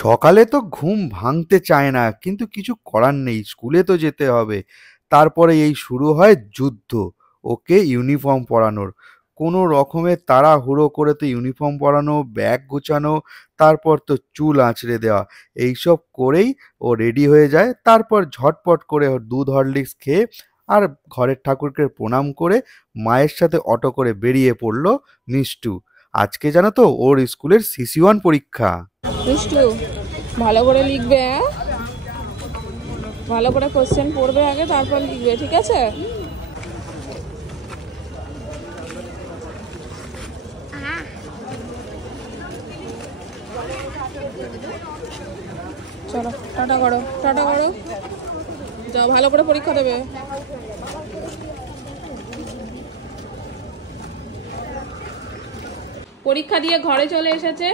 সকালে তো ঘুম ভাঙতে চায় না, কিন্তু কিছু করার নেই, স্কুলে তো যেতে হবে। তারপরে এই শুরু হয় যুদ্ধ, ওকে ইউনিফর্ম পরানোর। কোনো রকমে তাড়াহুড়ো করে তো ইউনিফর্ম পরানো, ব্যাগ গোছানো, তারপর তো চুল আঁচড়ে দেওয়া। এইসব করেই ও রেডি হয়ে যায়। তারপর ঝটপট করে ওর দুধ হরলিক্স খেয়ে আর ঘরের ঠাকুরকে প্রণাম করে মায়ের সাথে অটো করে বেরিয়ে পড়লো মিষ্টু। আজকে জানো তো ওর স্কুলের সিসি 1 পরীক্ষা। মিষ্টু, ভালো করে লিখবে, হ্যাঁ? ভালো করে কোশ্চেন পড়বে আগে, তারপর লিখবে, ঠিক আছে? চলো, টাটা করো, টাটা করো, যাও ভালো করে পরীক্ষা দেবে। পরীক্ষা দিয়ে ঘরে চলে এসেছে।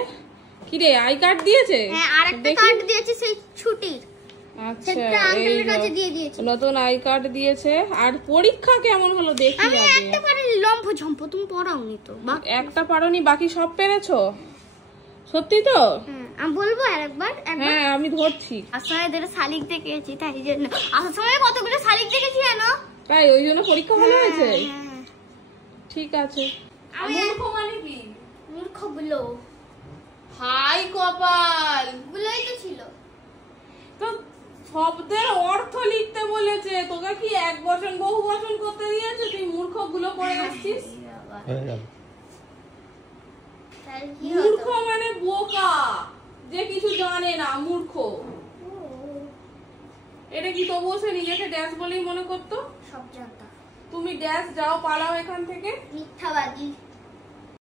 কি রে, আই কার্ড দিয়েছে? হ্যাঁ, আরেকটা কার্ড দিয়েছে সেই ছুটির। আচ্ছা, এই নতুন আই কার্ড দিয়েছে। আর পরীক্ষা কেমন হলো দেখি আগে। আমি একটা পারি লম্ফ ঝম্প, তুমি পড়াওনি তো। একটা পারোনি, বাকি সব পেরেছো? সত্যি তো? আমি বলবো আরেকবার। হ্যাঁ, আমি ধরছি। আসলে এদের শালিক দেখেছি, তাই জন্য আসার সময় কতগুলো শালিক দেখেছি জানো? তাই ওই জন্য পরীক্ষা ভালো হয়েছে? ঠিক আছে। মূর্খ মানে কি? মূর্খ গুলো। হাই কপাল, গুলোই তো ছিল। তো শব্দের অর্থ লিখতে বলেছে, তোকে কি এক বচন বহু বচন করতে দিয়েছে? তুই মূর্খ গুলো করে আসছিস। মূর্খ মানে বোকা, যে কিছু জানে না, মূর্খ। এটা কি তবুও সে নিজেকে ড্যাশ বলেই মনে করতো? সব জানতা। তুমি ড্যাশ যাও, পালাও এখান থেকে। মিথ্যাবাদী।